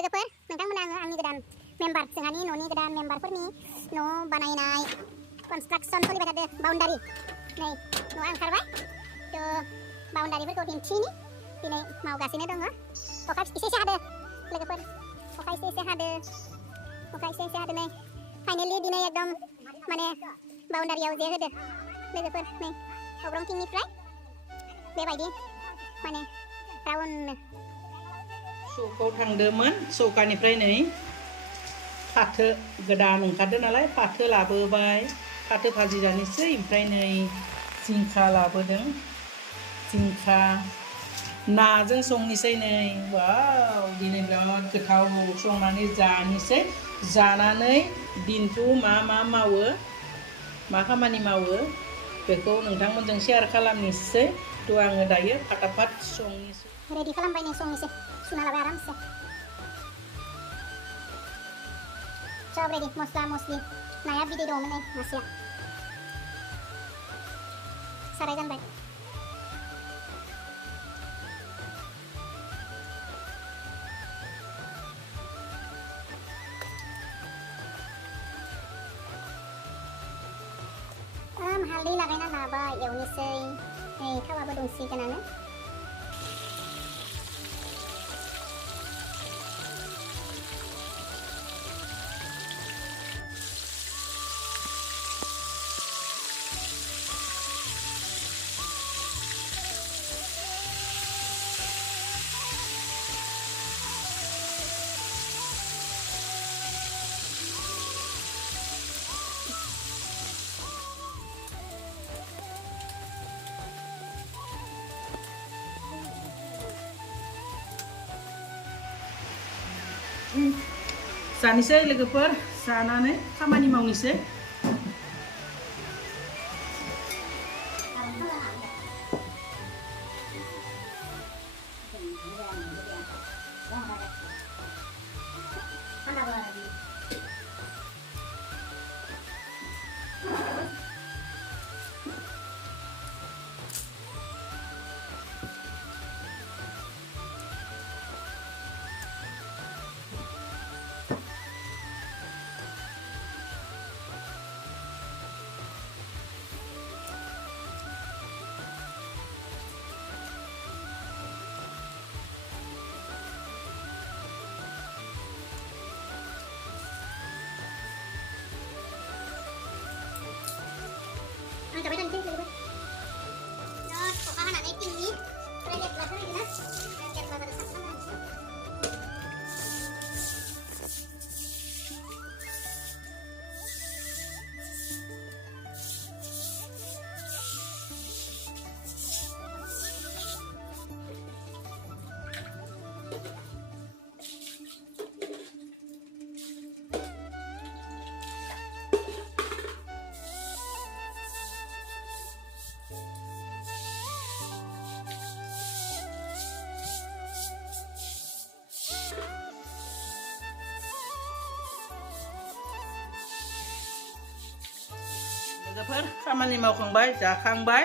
लोगोफोर नोंथांमोना आंनि गोदान मेम्बार जोंहानि न'नि गोदान मेम्बारफोरनि न' बानायनाय कन्स्ट्राक्सन सोलिबाय थादों बाउन्डारि नै न'आ ओंखारबाय थ' बाउन्डारिफोरखौ दिन्थिनि दिनै मावगासिनो दङ अखा एसे हादों लोगोफोर अखा एसे हादों नै फाइनालि दिनै एकदम माने बाउन्डारियाव जे होदो लोगोफोर नै अग्रंथिंनिफ्राय बेबायदि माने राउन्डनो सौखौ थांदोंमोन सौखानिफ्राय नै फाथो गोदान ओंखारदों नालाय फाथो लाबोबाय फाथो भाजि जानोसै ओमफ्राय नै जिंखा लाबोदों जिंखा नाजों संनोसै नै वाव दिनै बिराद गोथाव संनानै जानोसै जानानै दिनखौ मा मावो मा खामानि मावो बेखौ नोंथांमोनजों शेयार खालामनोसै थ' आङो दायो फाटाफाट संनोसै रेडि खालामबाय नै संनोसै सुना लाबाय आरामसे सब रेडि मस्ला मस्लि नाया बिदै दंमोन नै मासेया साराय जानबाय हालदै लागायना लाबाय एवनोसै नै थावाबो दंसिगोनानो जानोसै लोगोफोर जानानै खामानि मावनोसै जाबाय थानोसै लोगोफोर अखा हानानै टिंनि लेथ्रा जायो ना लेथ्रा जादों साफा जानोसै लोगोफोर खामानि मावखांबाय जाखांबाय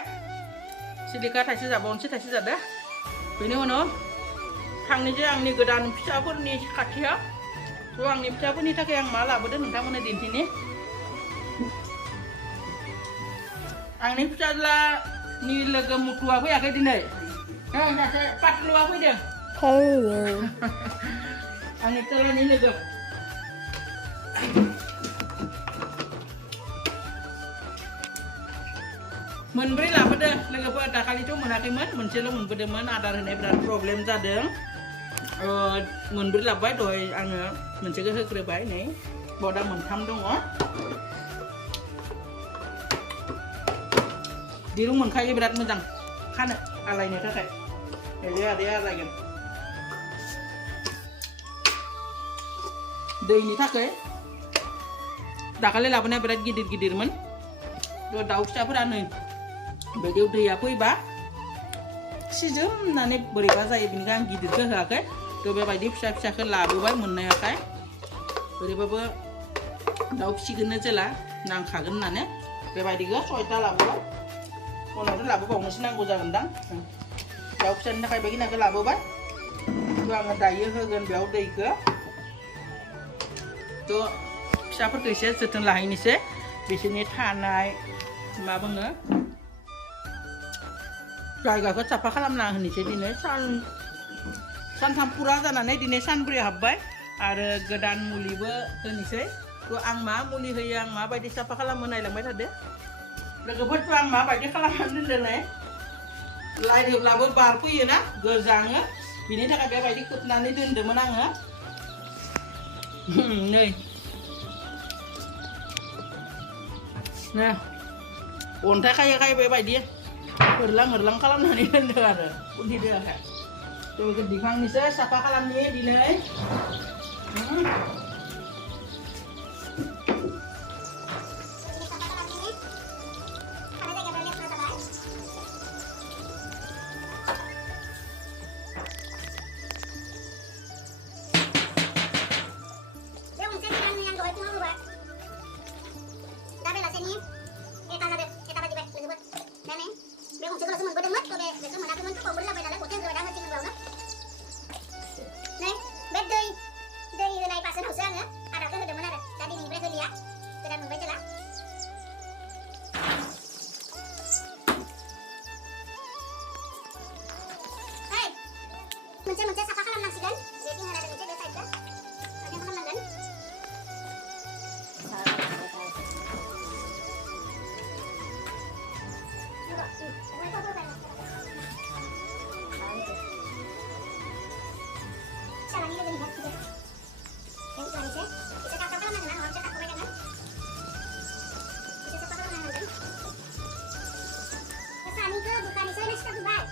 सिलिका थाइसे जाबावनोसै थाइसे जादों बेनि उनाव थांनोसै आंनि गोदान फिसाफोरनि खाथियाव थ' आंनि फिसाफोरनि थाखाय आं मा लाबोदों नोंथांमोननो दिन्थिनि आंनि फिसाज्लानि लोगो मुथुआ फैयाखै दिनै सासे पातलुआ फैदों आंनि फिसाज्लानि लोगो मोनब्रै लाबोदों लोगोफोर दाखालिथ' मोनाखैमोन मोनसेल' मोनबोदोंमोन आदार होनाय बिराद प्रब्लेम जादों मोनब्रै लाबोबाय दहाय आङो मोनसेखौ होग्रोबाय नै बदा मोनथाम दङ दिरुं मोनखायो बिराद मोजां खानो आलायनो थाखाय आदाया आलायगोन दैनि थाखाय दाखालि लाबोनाया बिराद गिदिर गिदिरमोन थ' दाउ फिसाफोरा नै बेयाव दैया फैबा सिजोमनानै बोरैबा जायो बेनिखायनो आं गिदिरखौ होआखै थ' बेबायदि फिसा फिसाखौ लाबोबाय मोननायाखाय ओरैबाबो दाउ फिसिगोननो जेला नांखागोन होननानै बेबायदिखौ 6टा लाबोबाय उनावथ' लाबोबावनोसो नांगौ जागोनदां दाउ फिसानि थाखाय बेखिनिखौ लाबोबाय थ' आङो दायो होगोन बेयाव दैखौ itu फिसाफोरखौ एसे जोथोन लाहैनोसै बिसोरनि थानाय मा बुङो जायगाखौ साफा खालामना होनोसै दिनै सानथाम फुरा जानानै दिनै सानब्रै हाबबाय आरो गोदान मुलिबो होनोसै आं मा मुलि होयो आं माबायदि साफा खालामो नायलांबाय थादो लोगोफोरखौ आं माबायदि खालामनानै दोनदों लाइट होब्लाबो बार फैयोना गोजाङो बिनि थाखाय बेबायदि खोबनानै दोनदोंमोन आङो नै nah अन्थाइ खायै खायै बेबायदि होरलां खालामनानै दोनदों आरो उन्दुदो आखाय बेखौ दिखांनोसै साफा खालामनि दिनै मोनसे साफा खालामनांसिगोन बे tinggal ada मोनसे बे साइडखौ मोनसे खालामनांगोन caranya lebih lihat juga yang itu aja bisa kakak खालामनांगोन ना bisa kakak bacakan bisa साफा खालामनांगोन kesaniku bukan saya nasi kebubai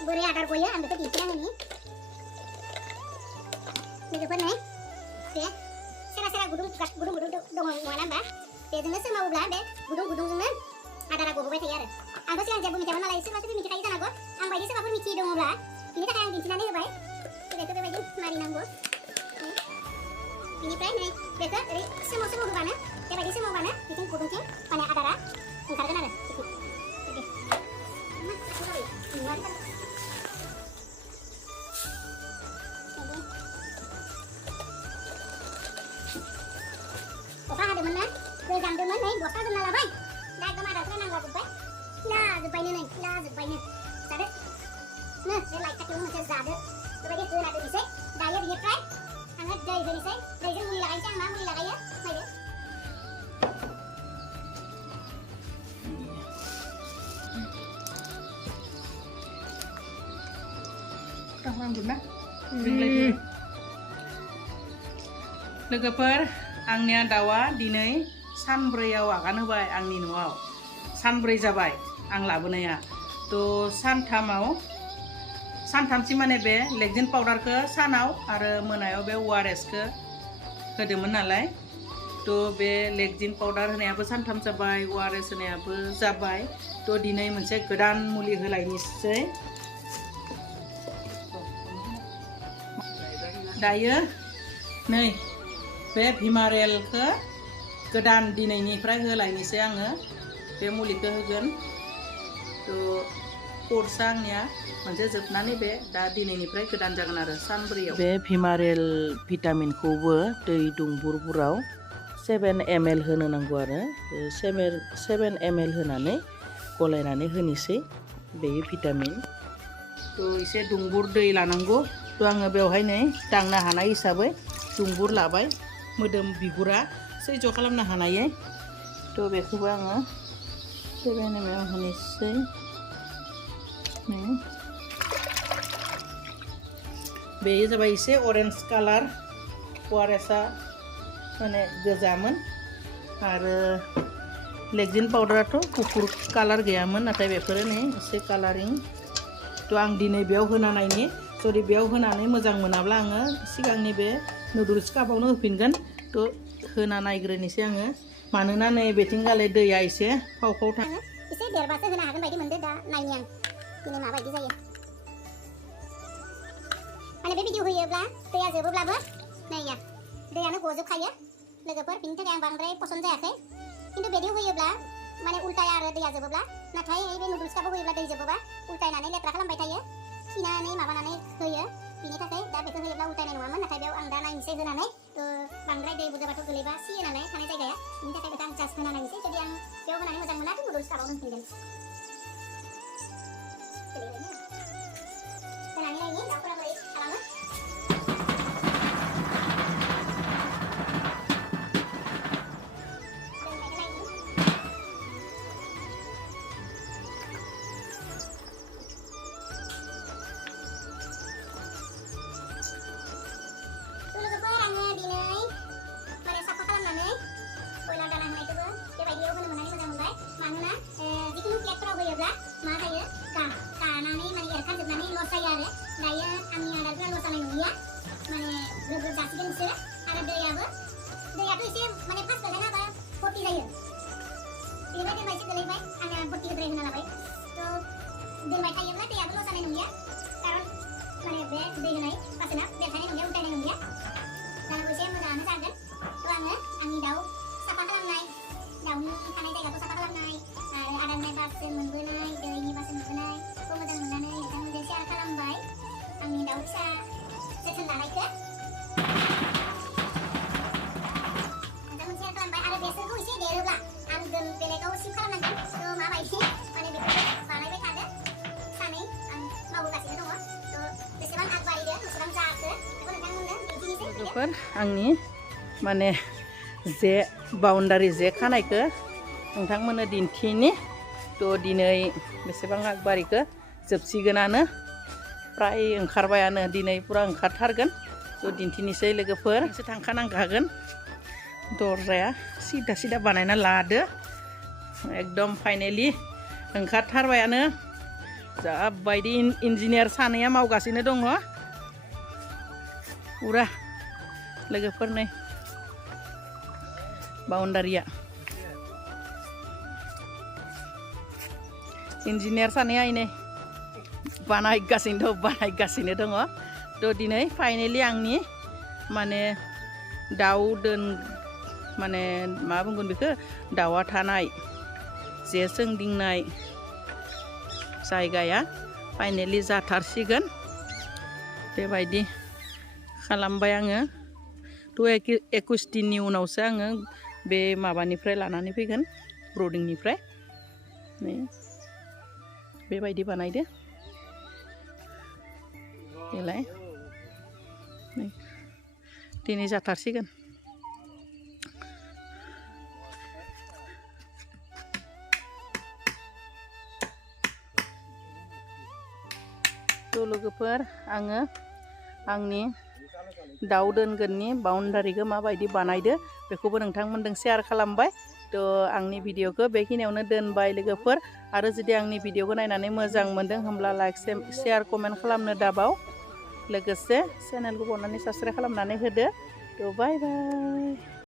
Boleh agar gue ya ambil ke pikiran ini. Begitu nih, ya. Sera gudung dong mana mbak? Bedanya sama ulah be, gudung mana? Ada ragu gue tiar. Anggo sih aja bumi zaman Malaysia masih mikir kayak gitu anggo ini sama pun mikir dong ulah. Ini tak yang bincinan ini baik. Itu bebas mari nanggo. Ini plan nih, betul. Semua mana? Coba di semua mana? Bikin gudungnya, mana ada ra? Engkar kan ada. Oke. Opa ada mana? Pegang teman nih, buat apa kenal apa? Dah kemana? Sana nggak zubai? Lah zubai nih, lah zubai nih. Sada? Nah, saya like kacau macam sada. Coba dia kena tu bisa. Daya dia try. Angat daya dia bisa. Daya dia mulai लागायनोसै आं मा मुलि लागायो नायदो लोगोफोर आंनिया दाउआ दिनै सानब्रैयाव आगान होबाय आंनि न'आव सानब्रै जाबाय आं लाबोनाया थ' सानथामसिम माने बे लेक्टिन पाउडारखौ सानाव आरो मोनायाव बे ORSखौ होदोंमोन नालाय थ' बे लेक्टिन पाउडार होनायाबो सानथाम जाबाय ORS होनायाबो जाबाय थ' दिनै मोनसे गोदान मुलि होलायनोसै दायो नै बे भिमारेलखौ गोदान दिनैनिफ्राय होलायनोसै आङो बे मुलिखौ होगोन थ' कर्सआ आंनिया मोनसे जोबनानै बे दा दिनैनिफ्राय गोदान जागोन आरो सानब्रैयाव बे भिमारेल भिटामिनखौबो दै दुंबुरबुराव 7 ml होनो नांगौ आरो 7 ml होनानै गलायनानै होनोसै बे भिटामिन थ' एसे दुंबुर दै लानांगौ थ' आङो बेवहाय नै दांनो हानाय हिसाबै दुंबुर लाबाय मोदोम बिगुरा सैज' खालामनो हानायै थ' बेखौबो आङो 7 ml होनोसै बेयो जाबाय एसे अरेन्ज कालार ORSआ माने गोजामोन आरो लेक्टिन पाउडाराथ' गुफुर कालार गैयामोन नाथाय बेफोरो नै एसे कालारिं थ' आं दिनै बेयाव होना नायनि जुदि बेयाव होनानै मोजां मोनाब्ला आङो सिगांनि बे नुडल्स कापावनो होफिनगोन थ' होना नायग्रोनोसै आङो मानोना नै बेथिंगाले दैया एसे फाव फाव थाङो एसे देरबासो होनो हागोन बायदि मोनदो दा नायनि आं दिनै माबायदि जायो माने बे भिडिअ होयोब्ला दैया जोबोब्लाबो नायया दैयानो गजोबखायो लोगोफोर बिनि थाखाय आं बांद्राय पसन्द जायाखै खिन्थु भिडिअ होयोब्ला माने उल्टाया आरो दैया जोबोब्ला नाथाय बे नुडल्स कापाव होयोब्ला दै जोबोबा उल्टायनानै लेथ्रा खालामबाय थायो खिनानै माबानानै होयो बिनि थाखाय दा बेखौ होयोब्ला उल्टायनाय नङामोन नाथाय बेयाव आं दा नायनोसै होनानै बांद्राय दै बुरजाबाथ' गोलैबा सियो नालाय थानाय जायगाया बिनि थाखाय बेखौ आं जास्ट होना नायनोसै जुदि आं बेयाव होनानै मोजां मोनाखै नुडल्स कापावनो होफिनगोन होनानै नायनि दाउफोरा बोरै खालामो दैयाथ' एसे माने फास्ट गोलैना बा भर्ति जायो बेनिफ्राय दैमा एसे गोलैबाय आङो भर्ति होद्राय होना लाबाय थ' दोनबाय थायोब्ला दैयाबो लस जानाय नंलिया खारन माने बे दै होनाय बासोना बेरखानाय नंलिया उल्टायनाय नंलिया जानांगौ एसे मोजाङानो जागोन थ' आङो आंनि दाउ साफा खालामनाय दाउनि थानाय जायगाखौ साफा खालामनाय आरो आदारनाय बासोन मोनबोनाय दैनि बासोन मोनबोनायखौ मोजां मोननानै नोंथांमोनजों शेयार खालामबाय आंनि दाउ फिसा जोथोन लानायखौ बेसोरखौ एसे देरोब्ला आं बेलेगाव सिफ खालामनांगोन थ' माबायदि माने बेफोरखौ बानायबाय थादो सानै आं मावबोगासिनो दङ थ' बेसेबां आगबारिदो बेसेबां जाखो बेखौ नोंथांमोननो दिन्थिनोसै आंनि माने जे बाउन्डारि जे खानायखौ नोंथांमोननो दिन्थिनि थ' दिनै बेसेबां आगबारिखौ जोबसिगोनानो फ्राय ओंखारबायानो दिनै पुरा ओंखारथारगोन थ' दिन्थिनोसै लोगोफोर एसे थांखानांखागोन दरजाया सिदा सिदा बानायना लादो एकदम फाइनेलि ओंखारथारबायानो जाबायदि इन्जिनियार सानैया मावगासिनो दङ पुरा लोगोफोर नै बाउन्डारिया इन्जिनियार सानैया इनै बानायगासिनो दङ थ' दिनै फाइनेलि आंनि माने दाउ माने मा बुंगोन बेखौ दाउआ थानाय जे सोंदिंनाय जायगाया फाइनेलि जाथारसिगोन बेबायदि खालामबाय आङो थ' 21 दिननि उनावसो आङो बे माबानिफ्राय लानानै फैगोन ब्रडिंनिफ्राय बेबायदि बानायदो देलाय दिनै जाथारसिगोन लोगोफोर आङो आंनि दाउ दोनगोननि बाउन्डारिखौ माबायदि बानायदो बेखौबो नोंथांमोनजों शेयार खालामबाय। थ' आंनि भिडिअखौ बेखिनियावनो दोनबाय लोगोफोर। आरो जुदि आंनि भिडिअखौ नायनानै मोजां मोनदों होमब्ला लाइक शेयार कमेन्ट खालामनो दाबाव। लोगोसे चेनेलखौ अननानै साबस्क्राइब खालामनानै होदो। थ' बाय बाय।